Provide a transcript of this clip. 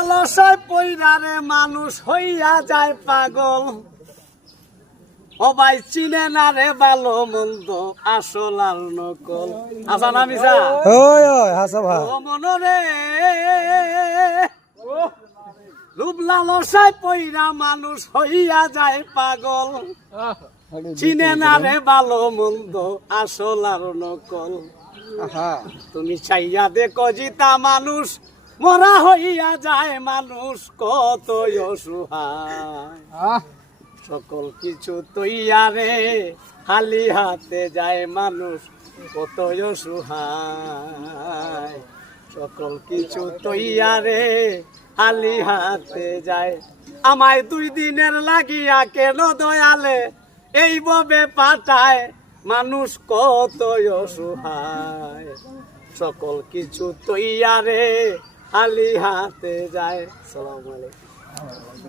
আলসায় পইরারে মানুষ হইয়া যায় পাগল, সবাই চিনে না রে ভালো মন্দ আসল আর নকল। আচ্ছা না মিছা? ওই ওই হাসা ভা ও মনরে রূপ লালসায় পইরা মানুষ হইয়া যায় পাগল, চিনে না রে ভালো মন্দ আসল আর নকল। তুমি চাইয়া দেখো জিতা মানুষ মরা হইয়া যায় মানুষ কত অসহায়। সকল কিছু তৈয়ারে খালি হাতে যায় মানুষ কত অসহায়। সকল কিছু তৈয়ারে খালি হাতে যায়। আমায় 2 দিনের লাগিয়া কেন দয়ালে এইভাবে পাঠায় মানুষ কত অসহায়। সকল কিছু তৈয়ারে খালি হাতে যায়। আসসালামু আলাইকুম।